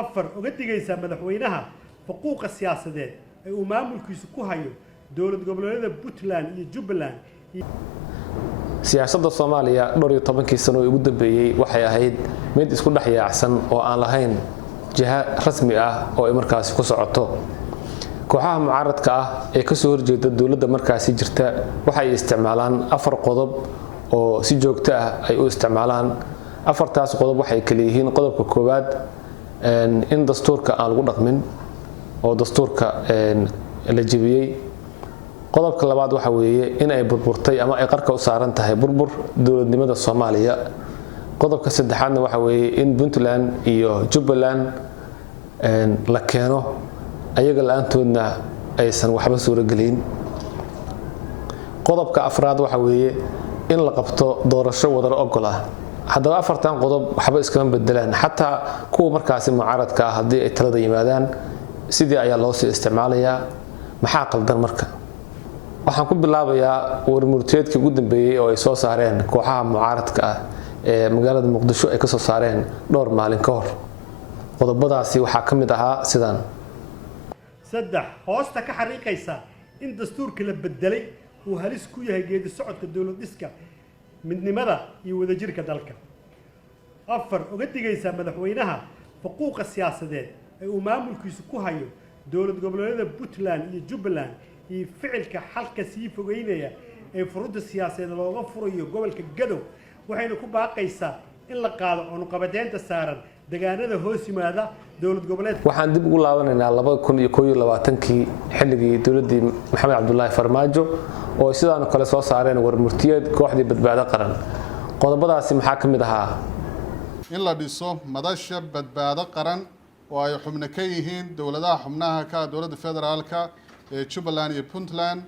afar uga digaysa madaxweynaha xuquuqa siyaasadeed ee uu maamulkiisu ku hayo dowlad goboleedyada Puntland iyo Jubbaland. siyaasadda Soomaaliya dhowr iyo 10 sano ugu dambeeyay waxay ahayd mid isku dhaxyaacsan oo aan lahayn jiha rasmi ah oo ay markaasi ku socoto. kooxaha mucaaradka ah ee ka soo horjeeda dawladda markaasi jirta waxay isticmaalaan afar qodob oo si joogto ah ay u isticmaalaan. afartaas qodob waxay kala yihiin qodobka koowaad in dastuurka aan lagu dhaqmin oo dastuurka la jabiyay. qodobka labaad waxa weeye in ay burburtay ama ay qarka u saaran tahay burbur dawladnimada Soomaaliya. qodobka saddexaadna waxa weeye in Puntland iyo Jubbaland la keeno ayaga laantoodna aysan waxba suuragelin. qodobka afraad waxa weeye in la qabto doorasho wadar ogol ah. haddaba afartan qodob waxba iskama bedelaan xataa kuwa markaasi mucaaradka ah haddii ay talada yimaadaan sidii ayaa loo sii isticmaalayaa. maxaa qaldan marka? waxaan ku bilaabayaa warmurtiyeedkii ugu dambeeyay oo ay soo saareen kooxaha mucaaradka ah ee magaalada Muqdisho ay ka soo saareen dhowr maalin ka hor. qodobadaasi waxaa ka mid ahaa sidaan: saddex hoosta ka xariiqaysa in dastuurka la bedelay uu halis ku yahay geedi socodka dawlad dhiska midnimada iyo wadajirka dalka. afar uga digaysa madaxweynaha xuquuqa siyaasadeed ee uu maamulkiisu ku hayo dowlad goboleedyada Puntland iyo Jubbaland iyo ficilka xalka sii fogeynaya ee furuudda siyaasadeed looga furayo gobolka Gadow waxayna ku baaqaysaa in la qaado cunqabadeynta saaran deegaanada hoos yimaada dowlad goboleedka. waxaan dib ugu laabanaynaa 2021 xilligii dawladii Maxamed Cabdullaahi Farmaajo oo sidaan kale soo saareen warmurtiyeed kooxdii badbaado qaran. qodobadaasi maxaa ka mid ahaa? in la dhiso madasha badbaado qaran oo ay xubno ka yihiin dawladaha xubnaha ka dowladda federaalka ee Jubbaland iyo Puntland,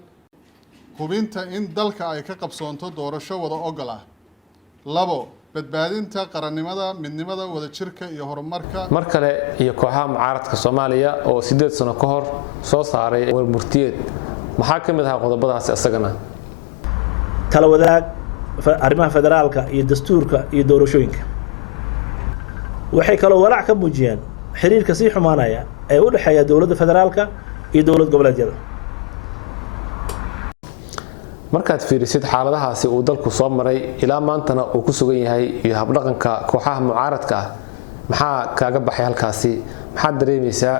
hubinta in dalka ay ka qabsoonto doorasho wada ogol ah. labo badbaadinta qarannimada, midnimada, wadajirka iyo horumarka. mar kale iyo kooxaha mucaaradka Soomaaliya oo 8 sano ka hor soo saaray warmurtiyeed maxaa ka mid ahaa qodobadaasi asagana? tala wadaag arrimaha federaalka iyo dastuurka iyo doorashooyinka. waxay kaloo walaac ka muujiyeen xiriirka sii xumaanaya ee u dhaxeeya dowladda federaalka iyo dowlad goboleedyada. markaad fiirisid xaaladahaasi uu dalku soo maray ilaa maantana uu ku sugan yahay iyo habdhaqanka kooxaha mucaaradka ah maxaa kaaga baxay halkaasi? maxaad dareemaysaa?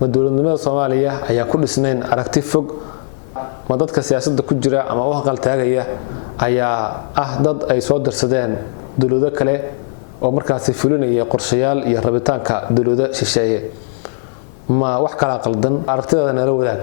ma dowladnimada Soomaaliya ayaa ku dhisnayn aragti fog? ma dadka siyaasadda ku jira ama u haqal taagaya ayaa ah dad ay soo dirsadeen dawlado kale oo markaasi fulinaya qorshayaal iyo rabitaanka dawlado shisheeye? ma wax kala qaldan? aragtidaada nala wadaag.